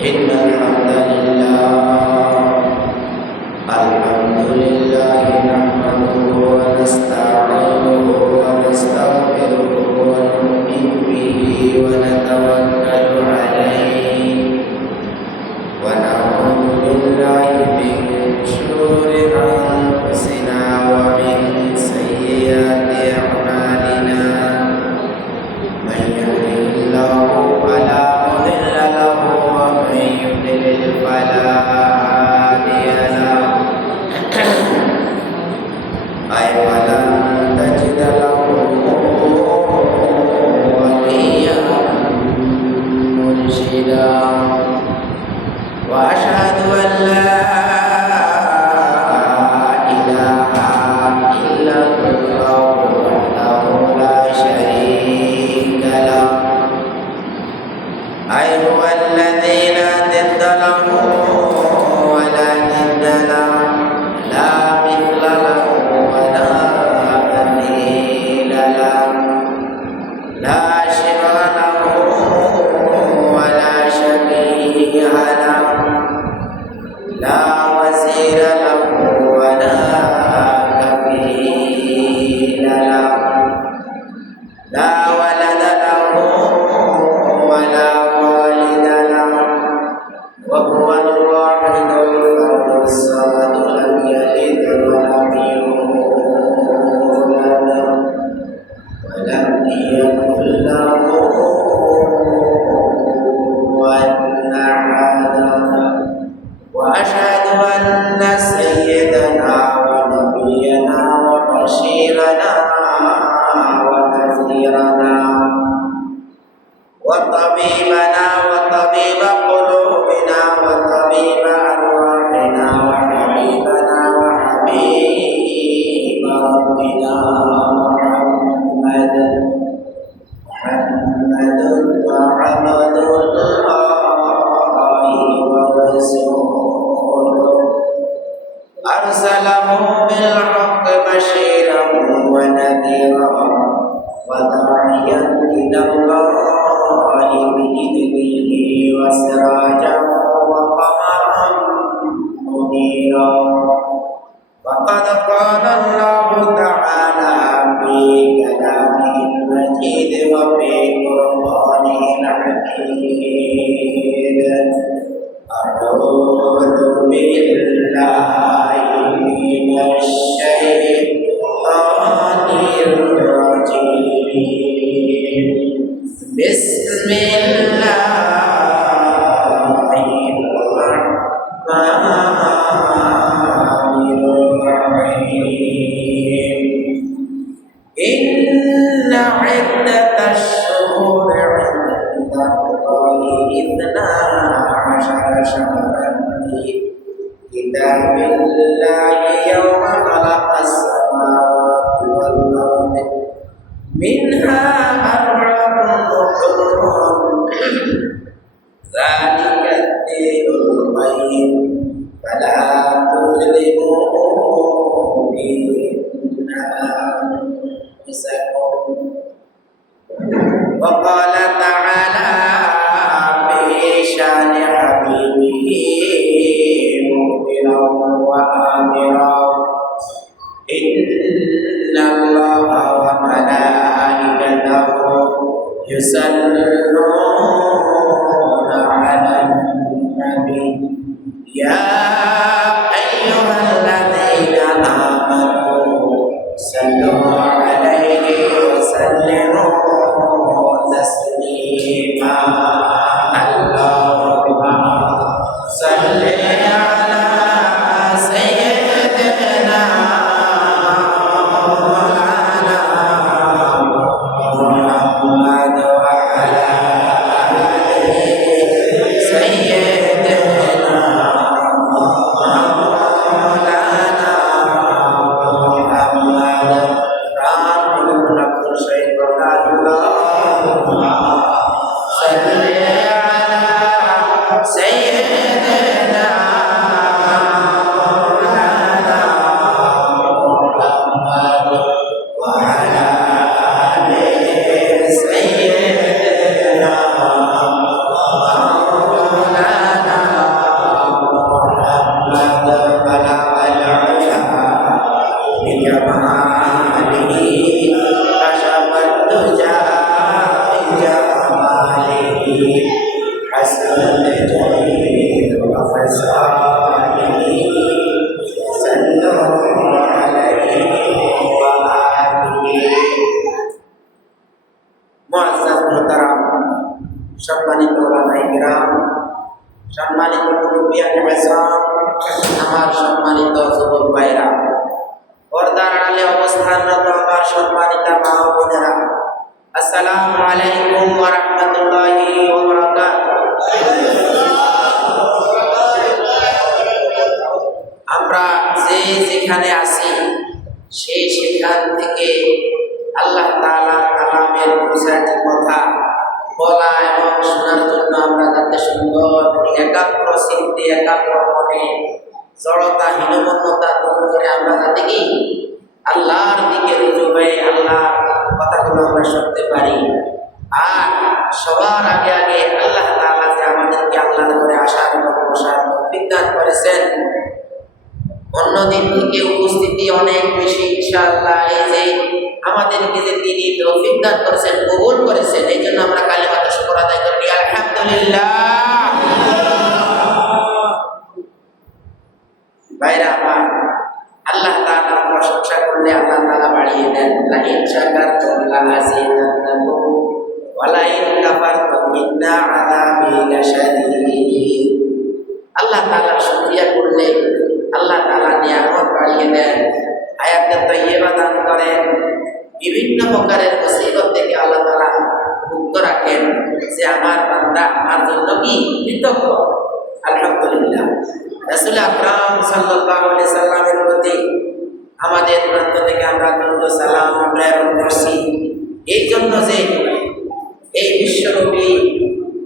إن الحمد لله نحمده ونستعينه ونستغفره ونؤمن به ونتوكل عليه ونعوذ بالله من شرور أنفسنا ومن سيئات أعمالنا من يهده الله فلا مضل له ومن يضلل فلا هادي له ولن تجد له وليا مرشدا وأشهد أن لا إله إلا الله وحده لا شريك له هو الذي لا ضد له ولا ند له لا مثل له ولا مثيل له لا شبه له ولا شبيه له لا وزير له ولا كفيل له لا ولد له ولا والد له وهو الواحد الفرد الصمد لم يلد ولم يولد ولم يكن له كفوا أحد وأشهد أن سيدنا ونبينا وبشيرنا ونذيرنا وطبيبنا وطبيب قلوبنا وطبيب أرواحنا وحبيبنا وحبيب ربنا محمد وعبد الله ورسوله أرسله بالحق بشيرا ونذيرا وداعيا إلى الله بإذنه وسراجا وقمرا منيرا وقد قال الله تعالى في كلامه المجيد وفي قرآنه الحكيم أعوذ بالله من الشيطان الرجيم بسم الله الرحمن الرحيم إن عدة الشهور عند الله 12 شهرا في كتاب الله يوم خلق السماوات والأرض منها أربعة حرم ذلك الدين القيم فلا تظلموا فيهن أنفسكم وقال تعالى في شأن حبيبه مخبرا وآمرا সম্মানিত ওলামায়ে কেরাম, সম্মানিত মুরব্বিয়ান আযম, আমার সম্মানিত যুবক ভাইরা, পর্দার আড়ালে অবস্থানরত আমার সম্মানিত মা ও বোনেরা, আসসালামু আলাইকুম ওয়া রাহমাতুল্লাহি ওয়া বারাকাতুহু। আমরা যে যেখানে আছি সেই সেখান থেকে আল্লাহ তাআলার কালামের প্রচারটি কথা বলা এবং শোনার জন্য আমরা যাতে সুন্দর একাগ্র চিত্তে একাগ্র মনে জড়তা হীনমন্যতা দূর করে আমরা যাতে কি আল্লাহর দিকে রুজু হয়ে আল্লাহ কথাগুলো আমরা শুনতে পারি। আর সবার আগে আগে আল্লাহ তাআলা যে আমাদেরকে আল্লাহর ঘরে আসার এবং বসার বিধান করেছেন, অন্যদিন থেকে উপস্থিতি অনেক বেশি ইনশাআল্লাহ। এই যে আমাদেরকে যে তিনি তৌফিক দান করেছেন, কবুল করেছেন, এই জন্য আমরা কালিমাতে শুকর আদায় করি আলহামদুলিল্লাহ। ভাইরা আমার, আল্লাহ তাআলার প্রশংসা করলে আল্লাহ তাআলা বাড়িয়ে দেন। লা ইন শাকারতুম লাযিদান্নাকুম ওয়া লা ইন কাফারতুম ইন্না আযাবি লাশাদীদ। আল্লাহ তাআলার শুকরিয়া করলে আল্লাহ তাআলা নিয়ামত বাড়িয়ে দেন, হায়াতে তাইয়্যিবা দান করেন, বিভিন্ন প্রকারের মুসিবত থেকে আল্লাহ তাআলা মুক্ত রাখেন। যে আমার বান্দা আমার জন্য কি কৃতজ্ঞ, আলহামদুলিল্লাহ। রাসূল আকরাম সাল্লাল্লাহু আলাইহি সাল্লামের প্রতি আমাদের প্রান্ত থেকে আমরা দরুদ ও সালাম প্রেরণ করছি এই জন্য যে এই বিশ্বনবী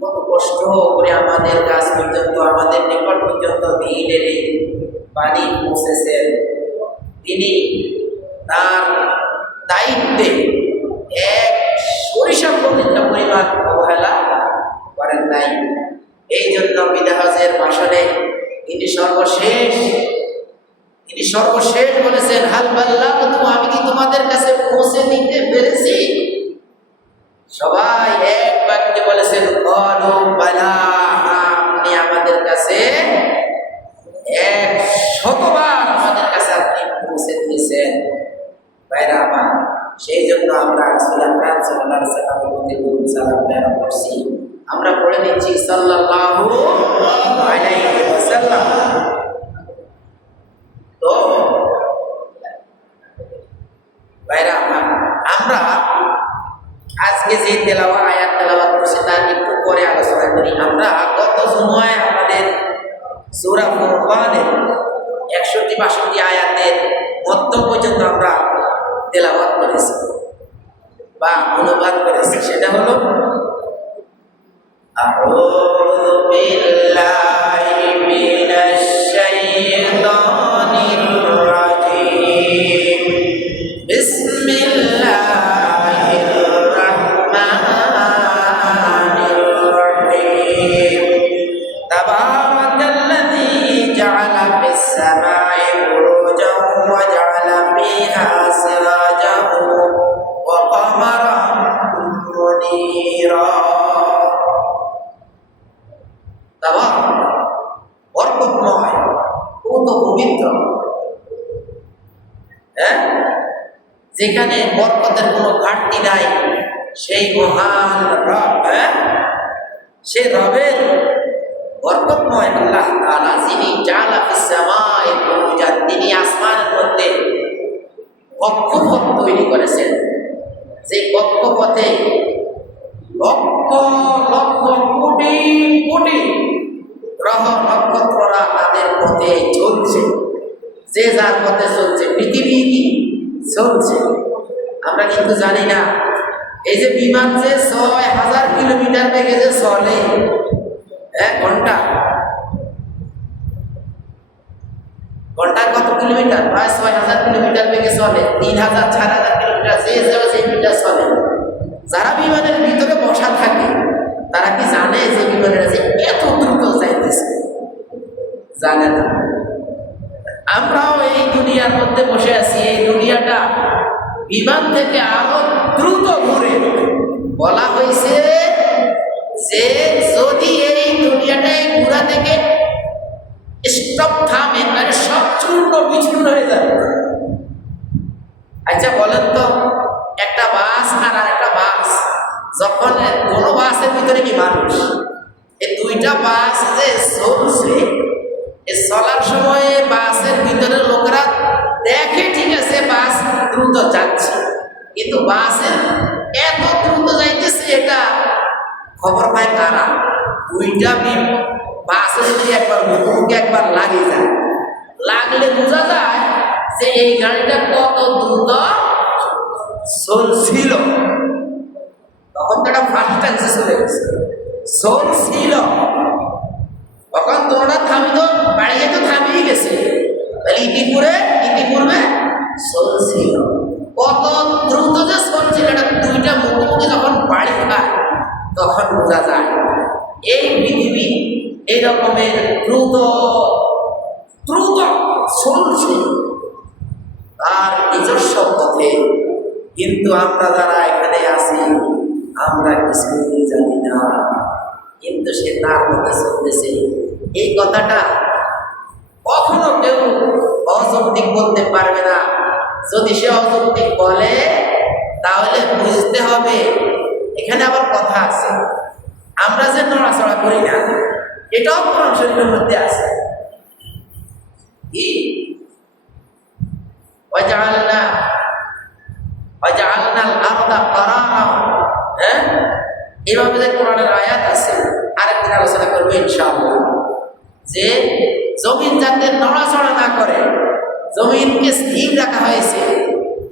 কত কষ্ট করে আমাদের কাছ পর্যন্ত, আমাদের নিকট পর্যন্ত দ্বীনের এই বাণী পৌঁছেছেন। তিনি তার দায়িত্বে এক সরিষা পরিমাণ অবহেলা করেন নাই। এই জন্য বিদায় হজের ভাষণে তিনি সর্বশেষ বলেছেন, হাল বাল্লাগতু, আমি কি তোমাদের কাছে পৌঁছে দিতে পেরেছি? সবাই এক বাক্যে বলেছেন, ক্বালু বালা, আপনি আমাদের কাছে 100বার আমাদের কাছে আপনি পৌঁছে দিয়েছেন। ভাইরা আমার, সেই জন্য আমরা রাসূল আকরাম সাল্লাল্লাহু আলাইহি ওয়াসাল্লামের প্রতি দরুদ সালাম প্রেরণ করছি। আমরা পড়ে নিচ্ছি সাল্লাল্লাহু আলাইহি ওয়াসাল্লাম। তো ভাইরা আমার, আমরা আজকে যে আয়াত তেলাওয়াত করছি তার একটু পরে আলোচনা করি। আমরা গত সময় আমাদের সূরা ফুরকানের 61-62 আয়াতের মধ্য পর্যন্ত আমরা তেলাওয়াত করেছি বা অনুবাদ করেছি। সেটা হলো আউযু বিল্লাহি মিনাশ শাইতানির রাজীম, বিসমিল্লাহির রাহমানির রাহিম, তাবারাকাল্লাযী জাআলা ফিস সামাই বুরুজান ওয়া জাআলা ফিহা সিরাজান ওয়া কমারান মুনীরা। বরকতময়, কত পবিত্র, যেখানে বরকতের কোনো ঘাটতি নাই, সেই মহান রব, সে রবের বরকতময় আল্লাহ তাআলা, যিনি জাআলা ফিস সামাই বুরুজান, তিনি আসমানের মধ্যে কক্ষপথ তৈরি করেছেন। যে কক্ষপথে লক্ষ লক্ষ কোটি কোটি গ্রহ নক্ষত্ররা তাদের পথে চলছে, যে যার পথে চলছে, পৃথিবী কি চলছে। আমরা কিন্তু জানি না, এই যে বিমান যে 6000 কিলোমিটার বেগে যে চলে 1 ঘন্টা, ঘন্টায় কত কিলোমিটার? প্রায় 6000 কিলোমিটার বেগে চলে। 3000 4000 কিলোমিটার যে মিটার চলে। যারা বিমানের ভিতরে বসা থাকে তারা কি জানে যে বিমানের যে এত দ্রুত যাইতেছে? জানে না। আমরাও এই দুনিয়ার মধ্যে বসে আছি, এই দুনিয়াটা বিমান থেকে আরো দ্রুত ঘুরে। বলা হয়েছে যে যদি এই দুনিয়াটাই ঘোরা থেকে স্টপ থামে তাহলে সব চূর্ণ বিচূর্ণ হয়ে যাবে। আচ্ছা বলেন তো, একটা বাস আর একটা বাস, যখন কোনো বাসের ভিতরে কি মানুষ, বাস যে চলছে, চলার সময় বাসের ভিতরে লোকরা দেখে ঠিক আছে বাস দ্রুত যাচ্ছে, কিন্তু বাসের এত দ্রুত যাইতেছে এটা খবর পায় কারা? দুইটা বাসে যদি একবার মুখোমুখি একবার লাগে যায়, লাগলে বোঝা যায় যে এই গাড়িটা কত দ্রুত চলছিল। তখন তো এটা ফার্স্ট টাইমসে চলে গেছে, চলছিল। তখন তোমরা থামিত বাড়িয়ে তো থামিয়ে গেছে, তাহলে ইতিপূর্বে চলছিল। কত দ্রুত যে চলছিল এটা দুইটা মুখোমুখি যখন বাড়ি খায় তখন বোঝা যায় এই পৃথিবী এই রকমের দ্রুত দ্রুত চলছে তার নিজস্ব পথে। কিন্তু আমরা যারা এখানে আছি আমরা কিছুই জানি না, কিন্তু সে তার পথে চলতেছে। এই কথাটা কখনো কেউ অযৌক্তিক বলতে পারবে না। যদি সে অযৌক্তিক বলে তাহলে বুঝতে হবে এখানে আবার কথা আছে। আমরা যে নড়াচড়া করি না এটাও কোরআন শরীফের মধ্যে আছে। কি ওয়াজআলনাল আরদা কারারা, হ্যাঁ, এইভাবে যে কোরআনের আয়াত আছে, আরেকদিন আলোচনা করবো ইনশাআল্লাহ, যে জমিন যাতে নড়াচড়া না করে, জমিনকে স্থির রাখা হয়েছে।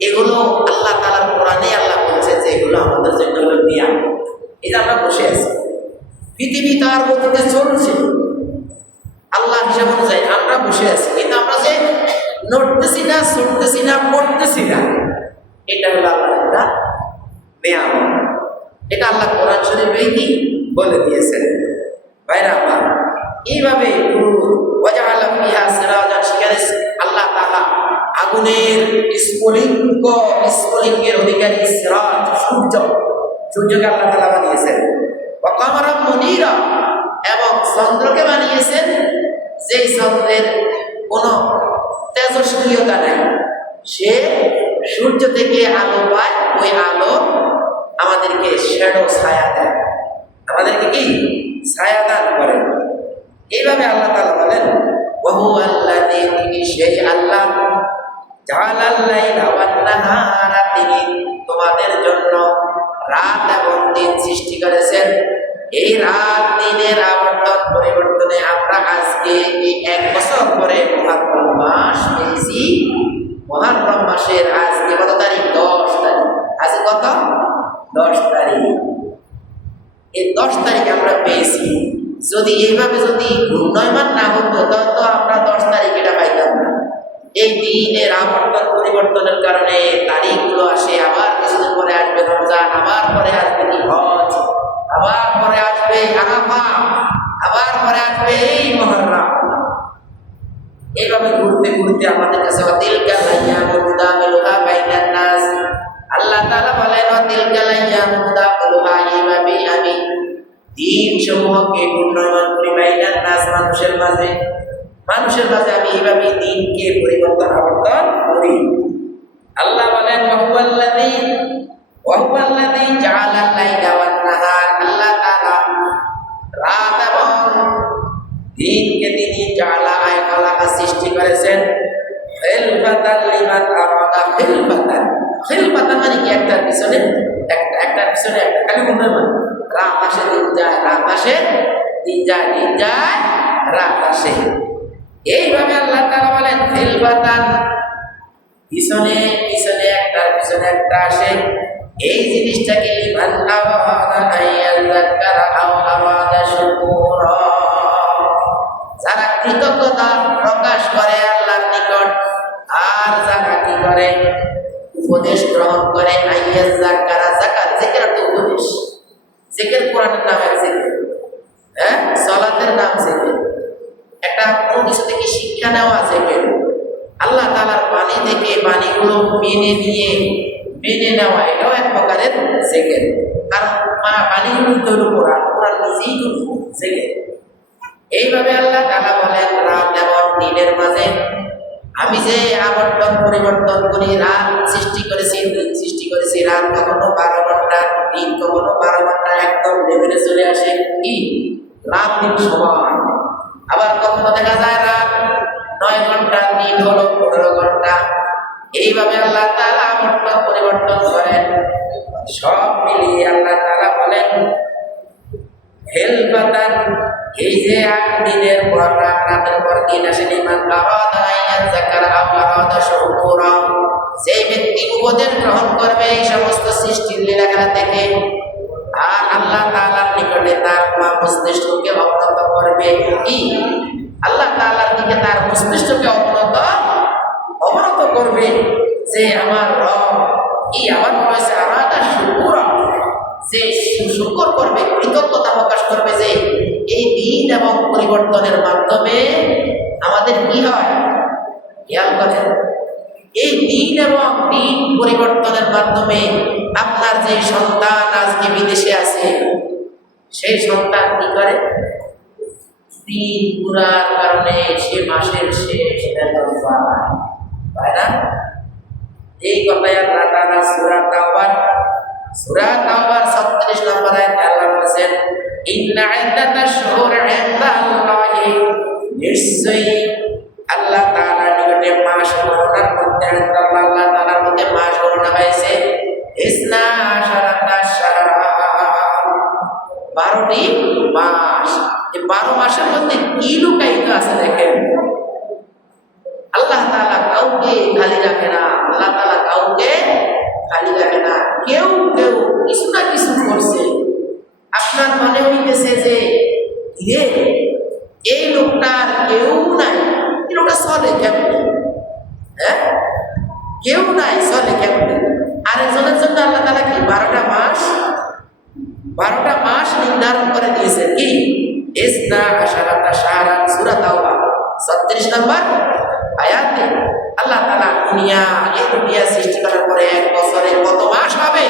এগুলো আল্লাহ তাআলার কোরআনে আল্লাহ বলছে যে এগুলো আমাদের জন্য নিয়ামত। এই যে আমরা বসে আছি, পৃথিবী তার গতিতে চলছে আল্লাহ হিসাব অনুযায়ী, আমরা বসে আছি, কিন্তু আমরা যে নড়তেছি না, ছুটতেছি না, পড়তেছি না, এটা হলো আল্লাহর একটা নিয়ামত। এটা আল্লাহ কোরআন শরীফে কি বলে দিয়েছেন। ভাইরা আমার, এইভাবে ওয়াজআলা ফিহা সিরাজান, সেখানে আল্লাহ তাআলা আগুনের স্ফুলিঙ্গের অধিকারী সিরাজ, সূর্যকে আল্লাহ তাআলা বানিয়েছেন। ওয়া কামারাম মুনীরা, এবং চন্দ্রকে বানিয়েছেন যেই চন্দ্রের কোনো তেজস্ক্রিয়তা নেই, সে সূর্য থেকে আলো পায়, ওই আলো আমাদেরকে শ্যাডো, ছায়া দেয়, আমাদেরকে কি ছায়া দান করে। এইভাবে আল্লাহ তাআলা বলেন ওয়াহুয়াল্লাযী, তিনি সেই আল্লাহ, জাআলাল লাইলা ওয়ান নাহারা, তিনি তোমাদের জন্য রাত এবং দিন সৃষ্টি করেছেন। এই রাত দিনের আবর্তন পরিবর্তনে আমরা আজকে এই 1 বছর পরে মুহররম মাস পেয়েছি। মুহররম মাসের আজকে কত তারিখ? 10 তারিখ। আজকে কত? 10 তারিখ। এই 10 তারিখ আমরা পেয়েছি। যদি এইভাবে যদি ঘূর্ণয়মান না হতো তাহলে তো আমরা 10 তারিখ এটা পাইতাম না। এই দিনের আবর্তন পরিবর্তনের কারণে তারিখগুলো আসে, আবার কিছুদিন পরে আসবে রমজান, আবার পরে আসবে কি হজ, আবার পরে আসবে আরাফা, আবার পরে আসবে এই মুহররম। এইভাবে ঘুরতে ঘুরতে আমাদের কাছে তিলকা আইয়ামুন নুদাবিলুহা বাইনান নাস, আল্লাহ তাআলা বলেন তিলকা আইয়ামুন নুদাবিলুহা, এইভাবে আমি দিন সমূহকে ঘূর্ণয়মান করি বাইনান নাস, মানুষের মাঝে আমি এইভাবে দিনকে পরিবর্তন আবর্তন করি। আল্লাহ বলেন ওয়াহুয়াল্লাযী জাআলাল লাইলা ওয়ান নাহার, আল্লাহ তাআলা রাত এবং দিনকে তিনি জাআলা খালাকা সৃষ্টি করেছেন। খিলফাতান লিমান আরাদা, খিলফাতান মানে কি একটার পিছনে একটা খালি ঘূর্ণয়মান। রাত আসে দিন যায়, রাত আসে দিন যায়, দিন যায় রাত আসে। এইভাবে আল্লাহ তাআলা বলেন খিলফাতান, পিছনে পিছনে একটার পিছনে একটা আসে। এই জিনিসটাকে লিমান আরাদা আইয়াযাক্কারা আও আরাদা শুকুরা, যারা কৃতজ্ঞতা প্রকাশ করে আল্লাহর নিকট, আর যারা কি করে উপদেশ গ্রহণ করে। আইয়াযাক্কারা, যাকাত জিকির তো উপদেশ, জিকির কোরআনের নাম এক জিকির, হ্যাঁ, সালাতের নাম জিকির, একটা কোনো কিছু থেকে শিক্ষা নেওয়া জিকির, আল্লাহ তাআলার বাণী থেকে বাণীগুলো মেনে নেওয়া, এটাও এক প্রকারের জিকির। কারণ বাণীগুলো তো হলো কোরআন নিজেই তো জিকির। এইভাবে আল্লাহ তাআলা বলেন রাত এবং দিনের মাঝে আমি যে আবর্তন পরিবর্তন করি, রাত সৃষ্টি করেছি, দিন সৃষ্টি করেছি। রাত কখনো 12 ঘন্টা, দিন কখনো 12 ঘন্টা, একদম লেভেলে চলে আসে কি রাত দিন সমান। আবার কখনো দেখা যায় রাত 9 ঘন্টা, দিন হলো 15 ঘন্টা। এইভাবে আল্লাহ তাআলা পরিবর্তন করেন। সব মিলিয়ে আল্লাহ তাআলা বলেন হেলবাতান, এই যে 8 দিনের পর রাতের পর দিন আসেন, ইমান আরাদা আইয়াত যাকার আরাদা শুকুরা, যে ব্যক্তি উপদেশ গ্রহণ করবে এই সমস্ত সৃষ্টির লীলাখেলা থেকে, আর আল্লাহ তাআলার নিকটে তার মস্তিষ্ককে অবনত করবে, কি আল্লাহ তাআলার দিকে তার মস্তিষ্ককে অবনত করবে যে আমার রব কি আমার বয়সে আরাদা শুকুরা, যে শুকর করবে, কৃতজ্ঞতা প্রকাশ করবে যে এই দিন এবং পরিবর্তনের মাধ্যমে আমাদের কি হয়। খেয়াল করেন, এই দিন এবং দিন পরিবর্তনের মাধ্যমে আপনার যে সন্তান আজকে বিদেশে আছে, সেই সন্তান কি করে, দিন পুরার কারণে সে মাসের শেষ বেতন পায় না। এই কথায় আল্লাহ তাআলা সূরা তাওবার 36 নম্বর আয়াতে আল্লাহ বলেছেন ইন্না ইদ্দাতাশ শুহুরি ইনদাল্লাহি, নিশ্চয়ই আল্লাহ তাআলার নিকটে মাস গণনার মধ্যে আল্লাহ তাআলার মধ্যে মাস গণনা হয়েছে 12 শাহরা, 12টি মাস। এই 12 মাসের মধ্যে কি লুকায়িত আছে দেখেন। আল্লাহ তাআলা কাউকে খালি রাখে না, আল্লাহ তাআলা কাউকে খালি রাখে না। কেউ কেউ কিছু না কিছু করছে, আপনার মনে হইতেছে যে এই লোকটার কেউ নাই, এই লোকটা চলে কেমনে, হ্যাঁ কেউ নাই চলে কেমনে। আরেকজনের জন্য আল্লাহ তাআলা কি 12টা মাস নির্ধারণ করে দিয়েছেন, কি ইসনা আশারাতা শাহরান, সূরা তাওবা 36 নম্বর আয়াতে আল্লাহ তাআলা এই দুনিয়া সৃষ্টি করার পরে 1 বছরে কত মাস হবে,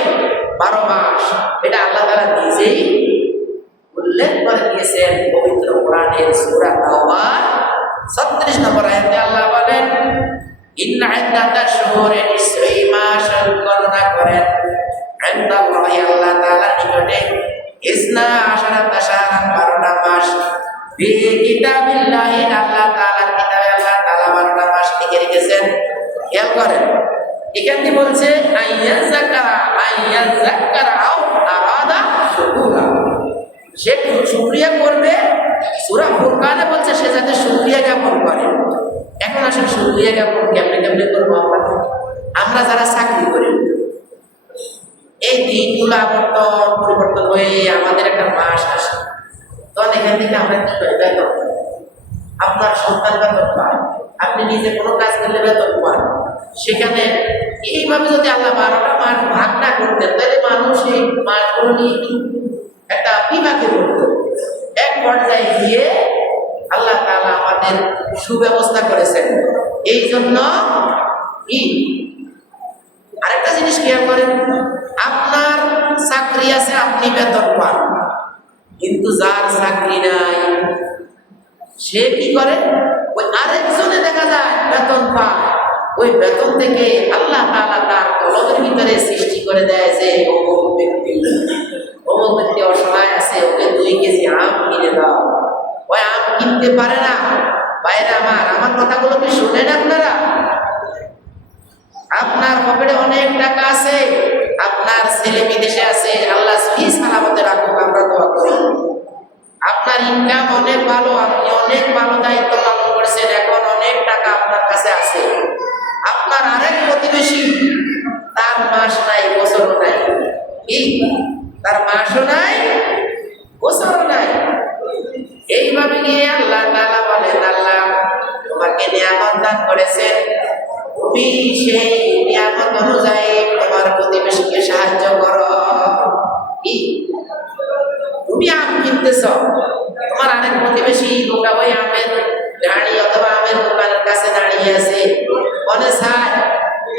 12 মাস। এটা আল্লাহ তাআলা নিজেই উল্লেখ করে দিয়েছেন পবিত্র কোরআনের সূরা তাওবা 36 নম্বর আয়াতে আল্লাহ বলেন ইন্না ইদ্দাতাশ শুহুরি, নিশ্চয়ই মাস গণনা করেন ইনদাল্লাহি, আল্লাহ তাআলার নিকটে ইসনা আশারাতা শাহরান, 12টা মাস ফি কিতাবিল্লাহি, আল্লাহ তাআলার কিতাবে আল্লাহ তাআলা 12টা মাস লিখে রেখেছেন। খেয়াল করেন, এখানে বলছে আইয়াযাক্কারা আও আরাদা শুকুরা, সে শুকরিয়া করবে। সূরা ফুরকানে বলছে সে যাতে শুকরিয়া জ্ঞাপন করে। এখন আসলে শুকরিয়া জ্ঞাপন কেমনে করবো আমরা যারা চাকরি করি, এই দিনগুলো পরিবর্তন হয়ে আমাদের একটা মাস আসে, তখন এখান থেকে আমরা কি করি, বেতন, আপনার সন্তান বেতন পায়, আপনি নিজে কোনো কাজ করলে বেতন পান। সেখানে এইভাবে যদি আল্লাহ 12টা মাস ভাগ না করতেন, তাহলে মানুষ এই মাসগুলো নিয়ে একটা বিভাগে পড়ত। এক পর্যায়ে গিয়ে আল্লাহ তাআলা আমাদের সুব্যবস্থা করেছেন। এই জন্য আরেকটা জিনিস খেয়াল করেন, আপনার চাকরি আছে, আপনি বেতন পান, কিন্তু যার চাকরি নাই সে কি করে, ওই আরেকজনে দেখা যায় বেতন পায়, ওই বেতন থেকে আল্লাহ তাআলা তার কলমের ভিতরে সৃষ্টি করে দেয় যে অমুক ব্যক্তি অসহায় আছে, ওকে 2 কেজি আম কিনে দাও। ওই আম কিনতে পারে না। বাইরে আমার কথাগুলো কি শুনেন আপনারা? আপনার পকেটে অনেক টাকা আছে, আপনার ছেলে বিদেশে আছে, আল্লাহ সহি সালামতে রাখুক, আমরা দোয়া করি। আপনার ইনকাম অনেক ভালো, আপনি অনেক ভালো দায়িত্ব পালন করেছেন, এখন অনেক টাকা আপনার কাছে আছে। আপনার আরেক প্রতিবেশী, তার মাস নাই, বছরও নাই, কি তার মাসও নাই, বছরও নাই। এইভাবে নিয়ে আল্লাহ তাআলা বলেন, আল্লাহ তোমাকে নিয়ামত দান করেছেন, তুমি সেই নিয়ামত অনুযায়ী তোমার প্রতিবেশীকে সাহায্য করো। কি তুমি আম কিনতেছ, তোমার আরেক প্রতিবেশী লোকা ওই আমের গাড়ি অথবা আমের দোকানের কাছে দাঁড়িয়ে আছে, মনে চায়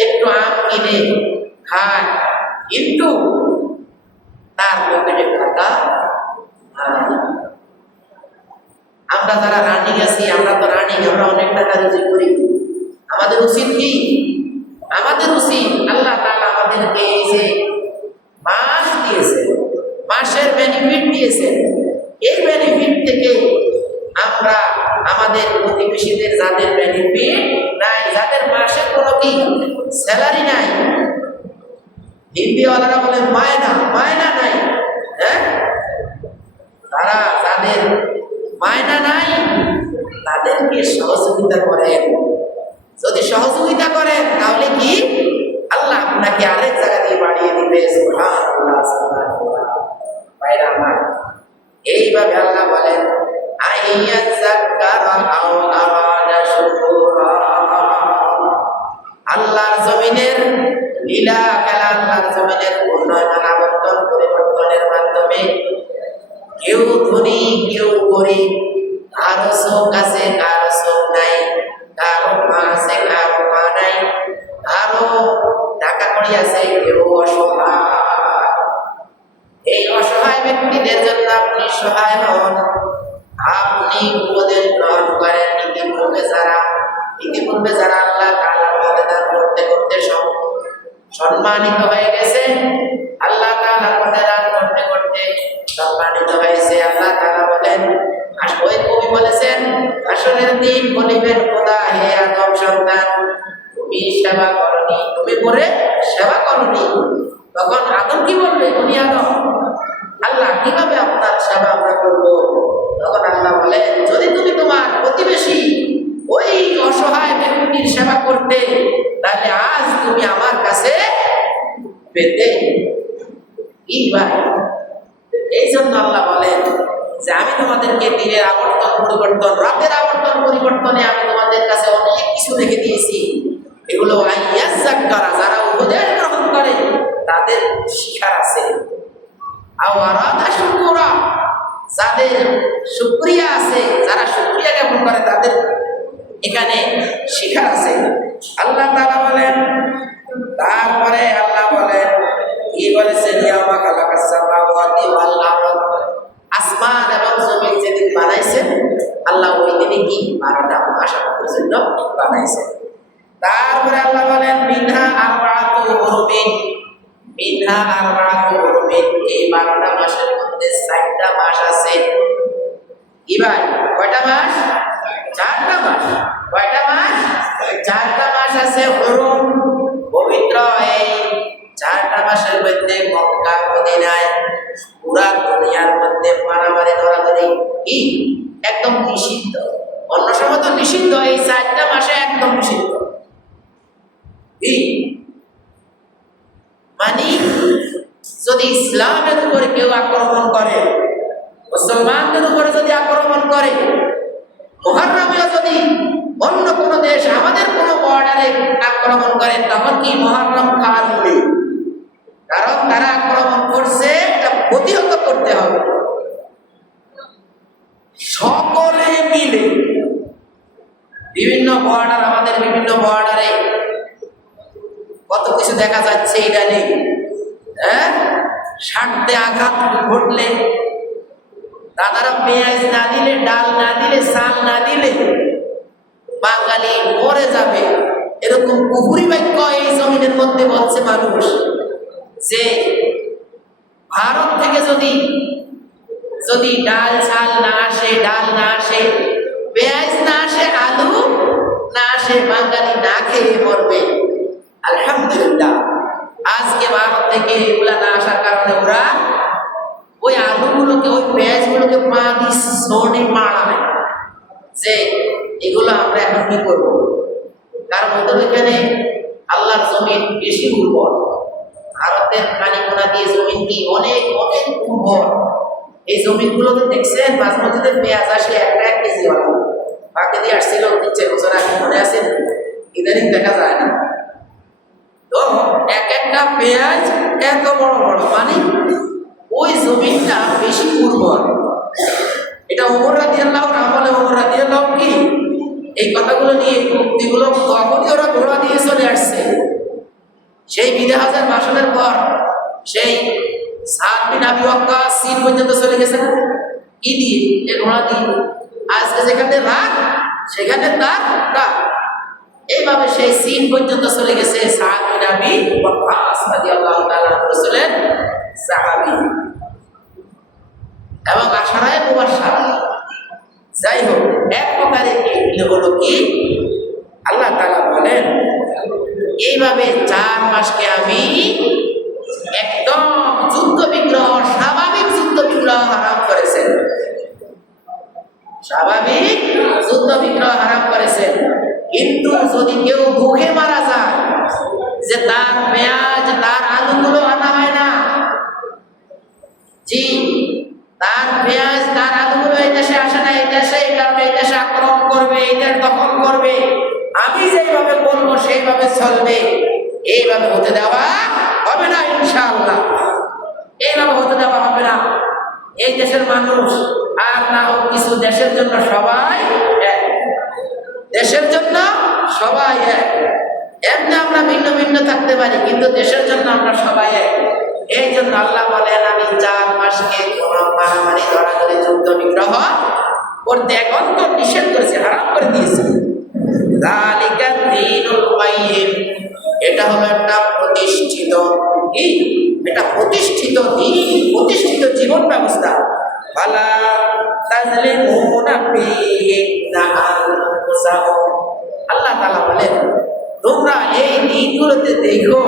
একটু আম কিনে খায়, কিন্তু তার পকেটে টাকা নাই। আমরা যারা রানিং আছি, আমরা অনেক টাকা রুজি করি। আমাদের উচিত কি? আমাদের উচিত আল্লাহ তাআলা আমাদেরকে এই যে মাস দিয়েছে, মাসের বেনিফিট দিয়েছে, এই বেনিফিট বেনিফিট নাই, যাদের মাসে কোনো কি স্যালারি নাই। হিন্দিওয়ালারা বলে মায়না, মায়না নাই। হ্যাঁ, তারা তাদের মায়না নাই, তাদেরকে সহযোগিতা করেন। যদি সহযোগিতা করেন তাহলে কি আল্লাহ আপনাকে আরেক জায়গা দিয়ে বাড়িয়ে দিবে। সুবহানাল্লাহ, সুবহানাল্লাহ। ভাইরা আমার, এইভাবে আল্লাহ বলেন আইয়াযাক্কারা আও আরাদা শুকুরা। আল্লাহর জমিনের লীলা খেলা, আল্লাহর জমিনের উন্নয়ন আবর্তন পরিবর্তনের মাধ্যমে কেউ ধনী কেউ গরিব, কারো চোখ আছে কারো চোখ নাই, কারো পা আছে কারো পা নাই, কারো টাকা কড়ি আছে কেউ অসহায়। এই অসহায় ব্যক্তিদের জন্য আপনি সহায় হন, আপনি উপদেশ গ্রহণ করেন। ইতিপূর্বে যারা আল্লাহ তাআলার পথে করতে করতে সম্মানিত হয়ে গেছে, আল্লাহ তাআলার পথে করতে করতে সম্মানিত হয়েছে, আল্লাহ তাআলা বলেন, ওই কবি বলেছেন, আসলের দিন বলিবেন খোদা, হে আদম সন্তান, তুমি সেবা করনি, তুমি করে সেবা করনি। তখন আদম কি বলবে? উনি আদম, আল্লাহ কিভাবে আপনার সেবা আমরা করবো? তখন আল্লাহ বলেন, যদি তুমি তোমার প্রতিবেশী ওই অসহায় ব্যক্তির সেবা করতে, তাহলে আজ তুমি আমার কাছে পেতে। কি ভাই, এই জন্য আল্লাহ বলেন যে আমি তোমাদেরকে দিনের আবর্তন পরিবর্তন, রাতের আবর্তন পরিবর্তনে আমি তোমাদের কাছে অনেক কিছু রেখে দিয়েছি। এগুলো আইয়াযাক্কারা, যারা উপদেশ গ্রহণ করে তাদের শিখার আছে। আও আরাদা শুকুরা, যাদের শুকরিয়া আছে, যারা শুকরিয়া জ্ঞাপন করে তাদের এখানে শিখার আছে। আল্লাহ তাআলা বলেন, তারপরে আল্লাহ বলেন কি বলেছেন, ইয়ামা খালাকাস সামাওয়াতি ওয়াল আরদ, আসমান এবং জমিন যেদিন বানাইছেন আল্লাহ ওই দিনে কি 12টা মাস আমাদের জন্য বানাইছেন। তারপরে আল্লাহ বলেন মিনহা আরবাআতু হুরুমিন, মিনহা আরবাআতু হুরুমিন, এই 12টা মাসের মধ্যে 4টা মাস আছে। কি ভাই, কয়টা মাস? 4টা মাস। কয়টা মাস? 4টা মাস আছে হুরুম, পবিত্র। এই 4টা মাসের মধ্যে মক্কা মদিনায় পুরা দুনিয়ার মধ্যে মারামারি ধরাধরি কি একদম নিষিদ্ধ। অন্য সময় তো নিষিদ্ধ, এই 4টা মাসে একদম নিষিদ্ধ। কি মানে, যদি ইসলামের উপরে কেউ আক্রমণ করে, মুসলমানদের উপরে যদি আক্রমণ করে, মুহররমেও যদি অন্য কোনো দেশ আমাদের কোনো বর্ডারে আক্রমণ করে, তখন কি মুহররম খাওয়ার হবে? কারণ তারা আক্রমণ করছে, এটা প্রতিহত করতে হবে। সকলে মিলে বিভিন্ন বর্ডার, আমাদের বিভিন্ন বর্ডারে কত কিছু দেখা যাচ্ছে ইদানিং। হ্যাঁ, স্বার্থে আঘাত ঘটলে, দাদারা পেঁয়াজ না দিলে, ডাল না দিলে, চাল না দিলে বাঙালি মরে যাবে, এরকম কুফরি বাক্য এই জমিনের মধ্যে বলছে মানুষ। যে ভারত থেকে যদি ডাল চাল না আসে, ডাল না আসে, পেঁয়াজ না আসে, আলু না আসে, বাঙালি না খেয়ে মরবে। আলহামদুলিল্লাহ, আজকে ভারত থেকে এগুলা না আসার কারণে ওরা ওই আলুগুলোকে, ওই পেঁয়াজগুলোকে পা দিয়ে সনে মারায় যে এগুলো আমরা এখন কি করবো। কারণ ওদের এখানে আল্লাহর জমিন বেশি উর্বর, ভারতের পানিগুলা দিয়ে জমিন কি অনেক অনেক উর্বর। এই জমিনগুলোতে দেখছেন মাঝে মধ্যে পেঁয়াজ আসে 1 কেজি আলু, বাকি দিয়ে আসছিল 3-4 বছর আগে, মনে আছে? ইদানিং দেখা যায় না। তো একটা পেঁয়াজ এত বড় বড়, মানে ওই জমিনটা বেশি উর্বর। এটা ওমর রাদিয়াল্লাহু আমলে, ওমর রাদিয়াল্লাহু কি এই কথাগুলো নিয়ে মুক্তিগুলো তখনই ওরা ঘোড়া দিয়ে চলে আসছে। সেই বিদে হাজার ভাষণের পর সেই সাদ বিন আবি ওয়াক্কাস চীন পর্যন্ত চলে গেছে না, কি দিয়ে? এই ঘোড়া দিয়ে। আজকে যেখানে রাগ সেখানে তার রাগ। এইভাবে সেই চীন পর্যন্ত চলে গেছে সাদ বিন আবি ওয়াক্কাস রাদিয়াল্লাহু তাআলা রাসূলের সাহাবী এবং আশারায়ে মুবাশশারা। যাই হোক, এক প্রকারে এগুলো হলো কি আল্লাহ তাআলা বলেন এইভাবে 4 মাসকে আমি একদম যুদ্ধ বিগ্রহ, স্বাভাবিক যুদ্ধ বিগ্রহ হারাম করেছেন। স্বাভাবিক যুদ্ধ বিগ্রহ হারাম করেছেন। কিন্তু যদি কেউ ভুখে মারা যায়, যে তার পেঁয়াজ তার আলুগুলো আনা হয় না, জি তার পেঁয়াজ তার আলুগুলো এই দেশে আসে না, এই দেশে এই কারণে এই দেশে আক্রমণ করবে, এই দেশ দখল করবে, আমি যেভাবে বলবো সেইভাবে চলবে, এইভাবে হতে দেওয়া হবে না ইনশাআল্লাহ। এইভাবে হতে দেওয়া হবে না। এই দেশের মানুষ আর না হোক কিছু, দেশের জন্য সবাই এক, দেশের জন্য সবাই এক। এমনি আমরা ভিন্ন ভিন্ন থাকতে পারি, কিন্তু দেশের জন্য আমরা সবাই এক। এই জন্য আল্লাহ বলেন আমি 4 মাসকে কোনো মারামারি ধরাধরি যুদ্ধ বিগ্রহ করতে এখন তো নিষেধ করেছি, হারাম করে দিয়েছি। যালিকা দীনুল কাইয়িম, এটা হলো একটা প্রতিষ্ঠিত কি, এটা প্রতিষ্ঠিত দিন, প্রতিষ্ঠিত জীবন ব্যবস্থা। ফালা তাজলিমুনা ফীহিন্না আনফুসাকুম, আল্লাহ তাআলা বলেন তোমরা এই দিনগুলোতে দেখো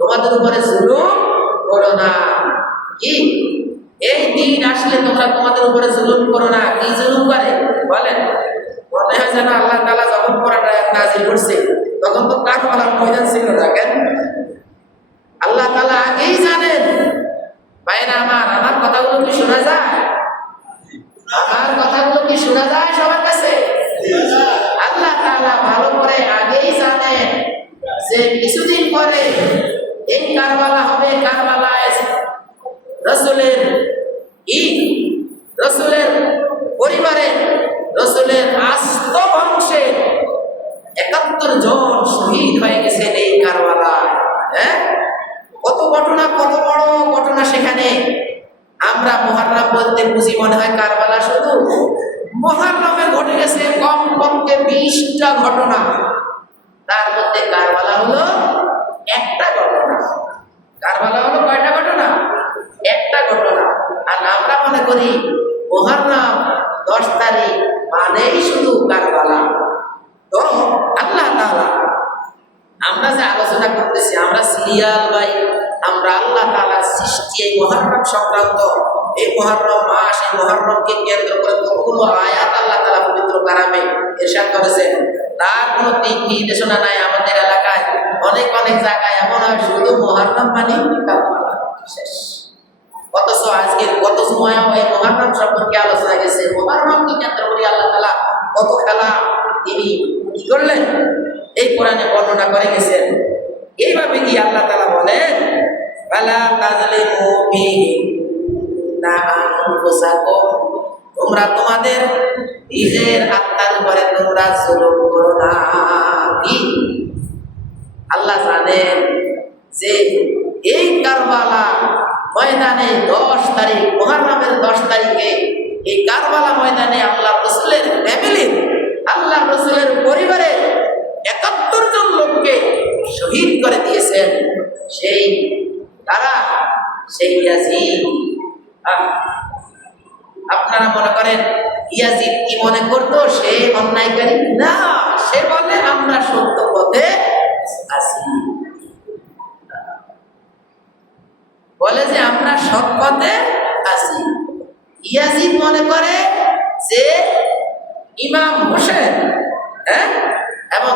তোমাদের উপরে জুলুম করো না। কি এই দিন আসলে তোমরা তোমাদের উপরে জুলুম করো না। কি জুলুম করে বলেন? মনে হয় যেন আল্লাহ তাআলা যখন কোরআনটা নাযিল করছে তখন তো কারবালার ময়দান ছিল না। কেন? আল্লাহ তাআলা আগেই জানেন। ভাইরা আমার কথাগুলো কি শোনা যায়? আমার কথাগুলো কি শোনা যায় সবার কাছে? আল্লাহ তাআলা ভালো করে আগেই জানেন যে কিছুদিন পরে এই কারবালা হবে। কারবালায় রাসূলের রাসূলের পরিবারের, রাসূলের আস্ত বংশের ৭১ জন শহীদ হয়ে গেছেন এই কারবালায়। হ্যাঁ, কত ঘটনা, কত বড় ঘটনা সেখানে। আমরা মুহররম বলতে বুঝি মনে হয় কারবালা শুধু। মুহররমে ঘটে গেছে কমপক্ষে 20টা ঘটনা, তার মধ্যে কারবালা হলো একটা ঘটনা। কারবালা হলো কয়টা ঘটনা? একটা ঘটনা। আর আমরা মনে করি মুহররম 10 তারিখ মানেই শুধু কারবালা। তো আল্লাহ তাআলা, আমরা যে আলোচনা করতেছি, আমরা সিরিয়াল বাই, আমরা আল্লাহ তাআলার সৃষ্টি এই মুহররম সংক্রান্ত, এই মুহররম মাস, এই মুহররমকে কেন্দ্র করে কতগুলো আয়াত আল্লাহ তাআলা পবিত্র কালামে ইরশাদ করেছেন। তার কোনো দিক নির্দেশনা নাই। আমাদের এলাকায় অনেক অনেক জায়গায় এমন হয় শুধু মুহররম মানে কারবালা শেষ। অথচ আজকের কত সময় এই মুহররম সম্পর্কে আলোচনা গেছে। মুহররমকে কেন্দ্র করে আল্লাহ তাআলা কত খেলা তিনি কি করলেন এই কোরআনে বর্ণনা করে গেছেন। এইভাবে কি আল্লাহ তাআলা বলেন ফালা তাজলিমু ফীহিন্না আনফুসাকুম, তোমরা তোমাদের নিজের আত্মার উপরে তোমরা জুলুম করো না। কি আল্লাহ জানেন যে এই কারবালা ময়দানে 10 তারিখ, মুহররমের 10 তারিখে এই কারবালা ময়দানে আল্লাহ রাসূলের ফ্যামিলির, আল্লাহ রাসূলের পরিবারের ৭১ জন লোককে শহীদ করে দিয়েছেন। সেই তারা, সেই ইয়াজিদ। আপনারা মনে করেন ইয়াজিদ কি মনে করতো সে অন্যায়কারী? না, সে বলে আমরা সত্য পথে আছি, বলে যে আমরা সৎ পথে আছি। ইয়াজিদ মনে করে যে ইমাম হোসেন, হ্যাঁ, এবং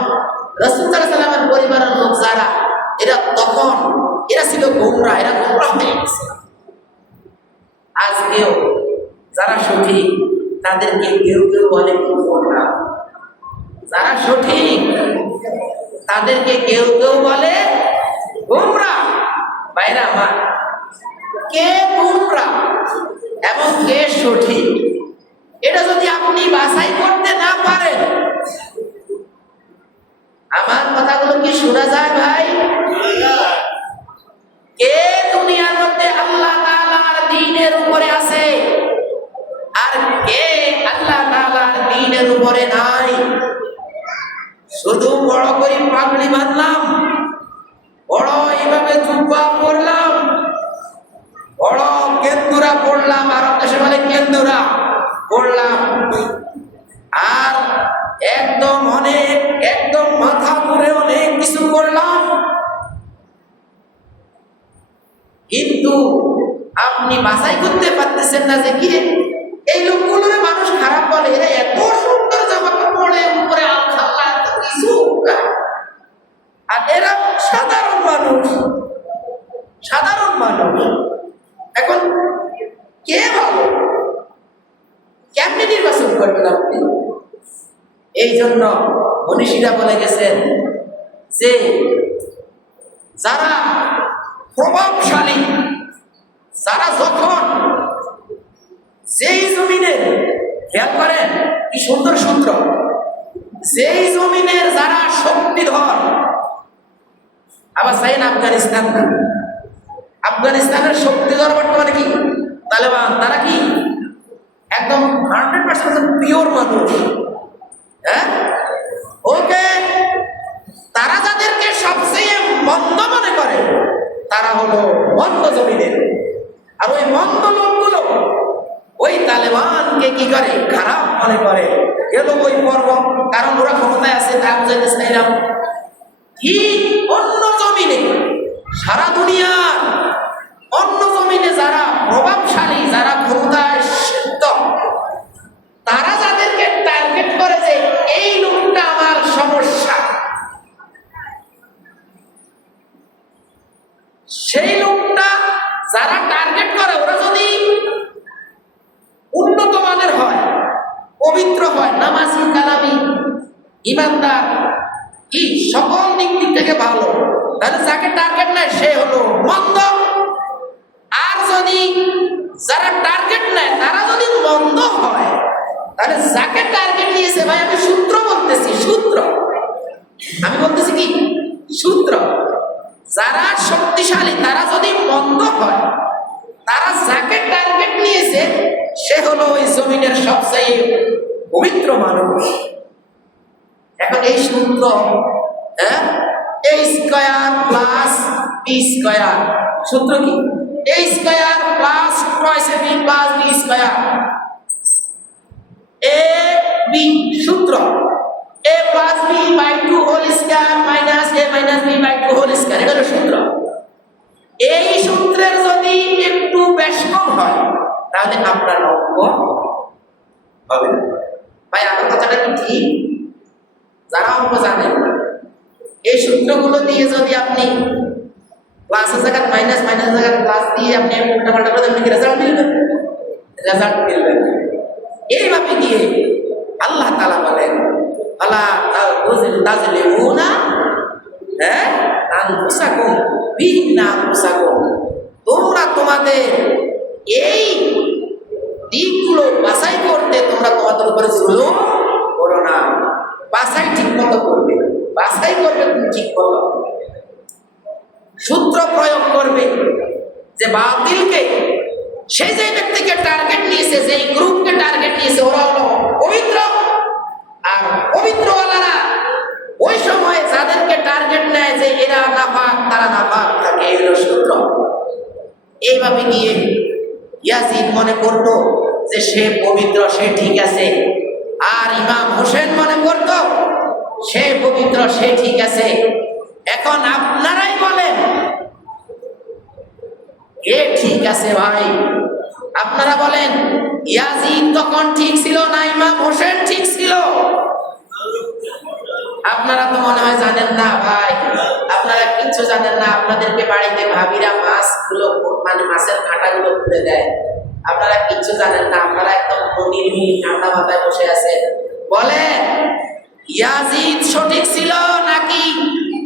রাসূল সাল্লাল্লাহু আলাইহি ওয়াসাল্লামের পরিবারের লোক যারা, এরা তখন এরা ছিল গোমরাহ, এরা গোমরাহ হয়ে গেছে। আজকেও যারা সঠিক তাদেরকে কেউ কেউ বলে গোমরাহ, যারা সঠিক তাদেরকে কেউ কেউ বলে গোমরাহ। ভাইরা আমার, কে গোমরাহ এবং কে সঠিক এটা যদি আপনি বাছাই করতে না পারেন, আমার কথাগুলো কি শোনা যায় ভাই? কে দুনিয়ার মধ্যে আল্লাহ তাআলার দ্বীনের উপরে আছে আর কে আল্লাহ তাআলার দ্বীনের উপরে নাই? শুধু বড় করে পাগড়ি বাঁধলাম, বড় এইভাবে জুব্বা পরলাম, বড় কেন্দুরা পড়লাম, আর দেশে বলে কেন্দুরা পড়লাম, আর একদম মাথা ঘুরে অনেক কিছু করলাম, কিন্তু আপনি বাছাই করতে পারতেছেন না যে কি এই লোকগুলোর মানুষ খারাপ বলে, এরা এত সুন্দর জামা কাপড় পরে উপরে আল্লাহ এত কিছু, আর এরা সাধারণ মানুষ। এখন কে ভালো, কেমনি নির্বাচন করবেন আপনি? এই জন্য মনীষীরা বলে গেছেন যে যারা প্রভাবশালী, যারা যখন যেই জমিনের, খেয়াল করেন কি সুন্দর সূত্র, যেই জমিনের যারা শক্তিধর, আবার চাইন আফগানিস্তানের শক্তিধর বর্তমানে কি তালেবান, তারা কি একদম 100% পিওর মানুষ। হ্যাঁ, ওকে, তারা যাদেরকে সবচেয়ে মন্দ মনে করে তারা হলো মন্দ জমিনের, আর ওই মন্দ লোকগুলো ওই তালেবানকে কি করে, খারাপ মনে করে। এলো ওই পর্ব, কারণ ওরা ক্ষমতায় আছে, তা বুঝাইতে চাইলাম। কি অন্য জমিনে, সারা দুনিয়ার অন্য জমিনে যারা প্রভাবশালী, যারা ক্ষমতায় সিদ্ধ, তারা যাদেরকে টার্গেট করে যে এই লোকটা আমার সমস্যা, সেই লোকটা যারা টার্গেট করে ওরা যদি উন্নত মানের হয়, পবিত্র হয়, নামাজি, কালামি, ইমানদার, কি সকল দিক থেকে ভালো, তাহলে যাকে টার্গেট নেয় সে হলো মন্দ। আর যদি যারা টার্গেট নেয় তারা যদি মন্দ হয়, তাহলে যাকে টার্গেট নিয়েছে, ভাই আমি সূত্র বলতেছি, আমি বলতেছি কি সূত্র, যারা শক্তিশালী তারা যদি মন্দ হয়, তারা যাকে টার্গেট নিয়েছে সে হলো ওই জমিনের সবচেয়ে পবিত্র মানুষ। এখন এই সূত্র, হ্যাঁ, a square plus B square, সূত্র কি? a square plus twice b plus B square, a b সূত্র, a plus b by 2 whole square minus a minus b by 2 whole square, এটা হলো সূত্র। এই সূত্রের যদি একটু বেশ কম হয় তাহলে আপনার অঙ্ক হবে না। ভাই আমার কথাটা কি ঠিক? যারা অঙ্ক জানেন, এই সূত্রগুলো দিয়ে যদি আপনি প্লাসের জায়গায় মাইনাস, মাইনাসের জায়গায় প্লাস দিয়ে আপনি উল্টাপাল্টা করে আপনি রেজাল্ট মিলবেন। এইভাবে গিয়ে আল্লাহ তাআলা বলেন, আল্লাহ তাজলিমুনা আনফুসাকুম বিনা আনফুসাকুম, তোমরা তোমাদের এই দিকগুলো বাছাই করতে তোমরা তোমাদের উপরে জুলুম করো না। বাছাই ঠিক মতো করবে, বাছাই করবে তুমি ঠিক মতো, সূত্র প্রয়োগ করবে যে বাতিলকে, সেই যে ব্যক্তিকে টার্গেট নিয়েছে, যেই গ্রুপকে টার্গেট নিয়েছে, ওরা হলো পবিত্র, আর পবিত্রওয়ালারা ওই সময় যাদেরকে টার্গেট নেয় যে এরা নাপাক, তারা নাপাক থাকে, এই হলো সূত্র। এইভাবে গিয়ে ইয়াজিদ মনে করত যে সে পবিত্র, সে ঠিক আছে, আর ইমাম হোসেন মনে করত সে পবিত্র, সে ঠিক আছে। এখন আপনারাই বলেন কে ঠিক আছে? ভাই আপনারা বলেন, ইয়াজিদ তখন ঠিক ছিল না ইমাম হোসেন ঠিক ছিল? আপনারা তো মনে হয় জানেন না ভাই, আপনারা কিচ্ছু জানেন না। আপনাদেরকে বাড়িতে ভাবিরা মাছগুলো, মানে মাছের কাঁটাগুলো খুলে দেয়, আপনারা কিচ্ছু জানেন না। আপনারা একদম নির্ভীক ঠান্ডা মাথায় বসে আছেন। বলেন ইয়াজিদ সঠিক ছিল নাকি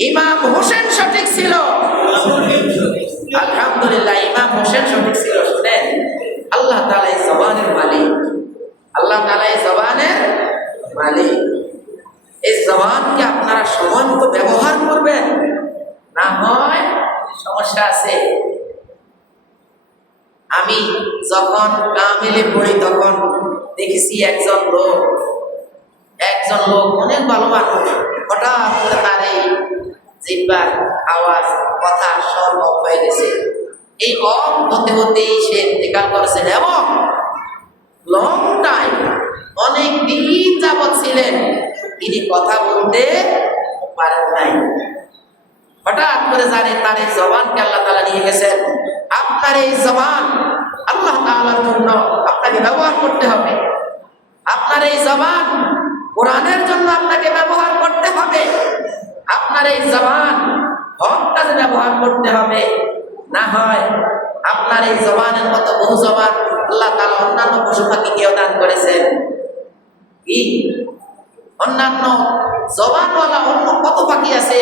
ইমাম হোসেন সঠিক ছিল? আলহামদুলিল্লাহ, ইমাম হোসেন সঠিক ছিল। শুনেন, আল্লাহ তাআলা এই জবানের মালিক, আল্লাহ তাআলা এই জবানের মালিক। এই জবানকে আপনারা সময় মতো ব্যবহার করবেন, না হয় সমস্যা আছে। আমি যখন কামেলে পড়ি তখন দেখেছি একজন লোক অনেক ভালো মানুষ, হঠাৎ করে তার এই জিহ্বার আওয়াজ, কথা সব অফ হয়ে গেছে। এই অফ হতে হতেই সে ইন্তেকাল করেছেন, এবং লং টাইম, অনেক দিন যাবৎ ছিলেন তিনি কথা বলতে পারেন নাই। হঠাৎ করে জানে তার এই জবানকে আল্লাহ তাআলা নিয়ে গেছেন। আপনার এই জবান আল্লাহ তাআলার জন্য আপনাকে ব্যবহার করতে হবে। আপনার এই জবান কোরআনের জন্য আপনাকে ব্যবহার করতে হবে। আপনার এই জবান হক কাজে ব্যবহার করতে হবে। না হয় আপনার এই জবানের মতো বহু জবান আল্লাহ তাআলা অন্যান্য পশু পাখিকেও দান করেছেন। কি অন্যান্য জবানওয়ালা অন্য কত পাখি আছে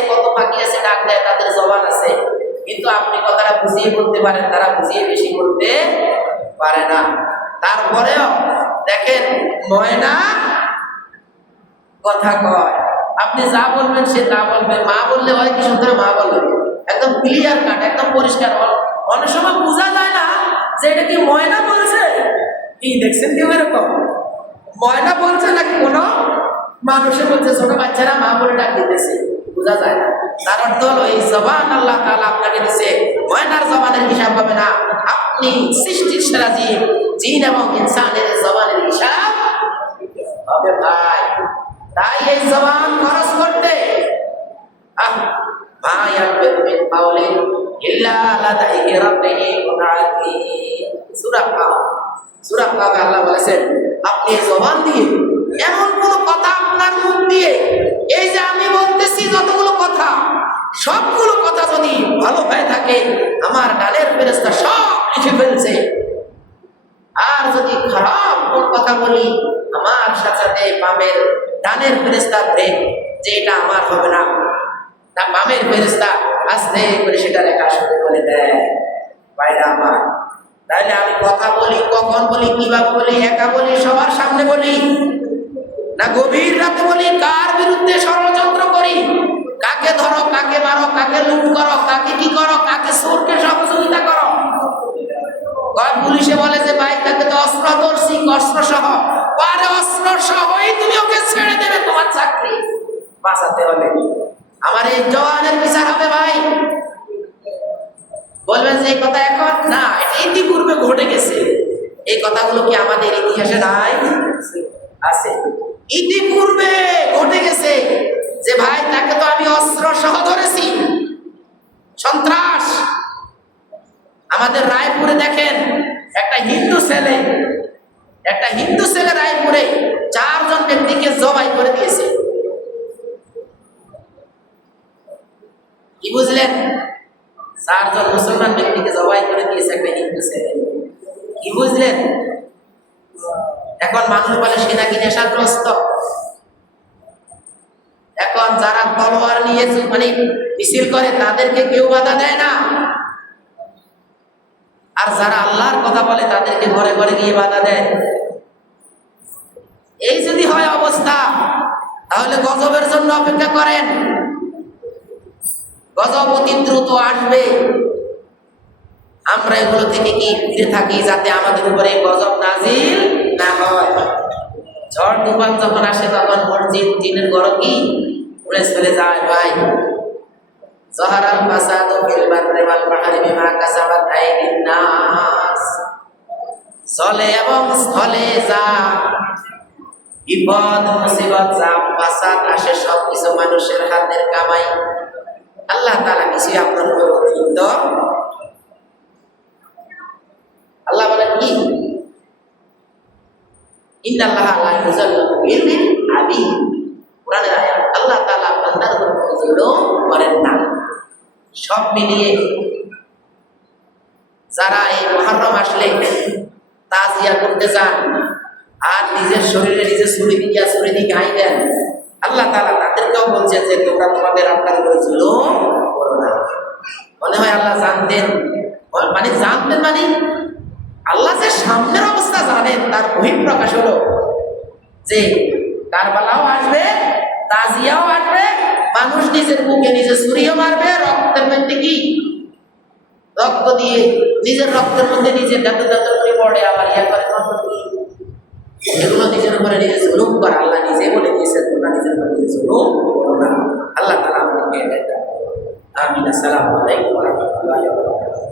ডাক দেয়, তাদের জবান আছে, কিন্তু আপনি কথাটা বুঝিয়ে বলতে পারেন, তারা বুঝিয়ে বেশি বলতে পারে না। তারপরেও দেখেন ময়না কথা কয়, আপনি যা বলবেন সে তা বলবে। মা বললে হয় কি সুন্দর মা বলবে, একদম ক্লিয়ার কাট, একদম পরিষ্কার। অনেক সময় বোঝা যায় না যে এটা কি ময়না বলছে, কি দেখছেন কেউ এরকম ময়না বলছে নাকি কোনো মানুষের বলছে। ছোট বাচ্চারা মা বলে ডাক দিতেছে, বোঝা যায় না। তার অর্থ হলো এই জবান আল্লাহ তাআলা আপনাকে দিচ্ছে, ময়নার জবানের হিসাব হবে না। আপনি সৃষ্টির সেরা জীব, জিন এবং ইনসানের জবানের হিসাব হবে ভাই। তাই এই জবান খরচ করতে মা ইয়ালফিযু মিন কাওলিন ইল্লা লাদাইহি রাক্কিবুন আতীদ। সূরা কাফে আল্লাহ বলেছেন আপনি জবান দিয়ে এমন কোন কথা, আপনার মুখ দিয়ে এই যে আমি বলতেছি যতগুলো কথা, সবগুলো কথা যদি ভালো হয়ে থাকে আমার ডানের ফেরেশতা সব লিখে ফেলছে। আর যদি খারাপ কোন কথা বলি আমার সাথে সাথে বামের ডানের ফেরেশতা ধরে যে এটা আমার হবে না, তা বামের ফেরেশতা আস্তে করে সেটা লেখা শুরু করে দেয়। ভাইরা আমার, তাহলে আমি কথা বলি কখন বলি, কিভাবে বলি, একা বলি, সবার সামনে বলি, না গভীর রাতে বলি, কার বিরুদ্ধে ষড়যন্ত্র করি, কাকে ধরো, কাকে মারো, কাকে লুট করো, কাকে কি করো, কাকে চোরকে সহযোগিতা করো। পুলিশে বলে যে ভাই তাকে তো অস্ত্র ধরছি, অস্ত্র সহ, আরে অস্ত্র সহই তুমি ওকে ছেড়ে দেবে তোমার চাকরি বাঁচাতে হলে। আমার এই জওয়ানের বিচার হবে ভাই। বলবেন যে এই কথা এখন না, এটা ইতিপূর্বে ঘটে গেছে। এই কথাগুলো কি আমাদের ইতিহাসে নাই? আছে, ইতিপূর্বে ঘটে গেছে যে ভাই তাকে তো আমি অস্ত্র সহ ধরেছি, সন্ত্রাস। আমাদের রায়পুরে দেখেন একটা হিন্দু ছেলে রায়পুরে 4 জন ব্যক্তিকে জবাই করে দিয়েছে। কি বুঝলেন? 4 জন মুসলমান ব্যক্তিকে জবাই করে দিয়েছে একটা হিন্দু ছেলে। কি বুঝলেন? এখন মানুষ বলে সে নাকি নেশাগ্রস্ত। এখন যারা তলোয়ার নিয়ে মানে মিছিল করে তাদেরকে কেউ বাধা দেয় না, আর যারা আল্লাহর কথা বলে তাদেরকে ঘরে ঘরে গিয়ে বাধা দেয়। এই যদি হয় অবস্থা, তাহলে গজবের জন্য অপেক্ষা করেন। গজব অতি দ্রুত আসবে। আমরা এগুলো থেকে কি ফিরে থাকি যাতে আমাদের উপরে গজব নাজিল না হয়। ঝড় তুফান যখন আসে তখন মসজিদ জিনের ঘর কি উড়ে চলে যায় ভাই। যাহারাল ফাসাদু ফিল বাররি ওয়াল বাহরি বিমা কাসাবাত আইদিন নাস। জলে এবং স্থলে যা বিপদ মুসিবত, যা ফাসাদ আসে সব কিছু মানুষের হাতের কামাই। আল্লাহ তাআলা কিছু আপনার উপর অতিরিক্ত। আল্লাহ বলেন কি ইন্নাল্লাহা লা ইউযাল্লিমু বিল আবিদ। কোরআনের আয়াত। আল্লাহ তাআলা বান্দার উপর জুলুম করেন না। সব মিলিয়ে যারা এই মুহররম আসলে তাজিয়া করতে চান আর নিজের শরীরে নিজে ছুরি দিয়ে গায়ে দেন, আল্লাহ তাআলা তাদেরকেও বলছেন যে তোমরা তোমাদের আত্মার উপরে জুলুম করো না। মনে হয় আল্লাহ জানতেন মানে আল্লাহ যে সামনের অবস্থা জানেন, তার বহিঃপ্রকাশ হলো যে কারবালাও আসবে, তাজিয়াও আসবে, মানুষ নিজের মুখে নিজে ছুরিও মারবে, রক্তের মধ্যে কি রক্ত দিয়ে নিজের রক্তের মধ্যে নিজের দাঁত করে পড়ে, আবার করে এগুলো নিজের উপরে নিজে জুলুম করা। আল্লাহ নিজে বলে দিয়েছেন তোমরা নিজের উপরে নিজে জুলুম করো না। আল্লাহ তাআলা আমাদেরকে এটা। আমিন। আসসালামু আলাইকুম ওয়া রাহমাতুল্লাহি ওয়া বারাকাতুহু।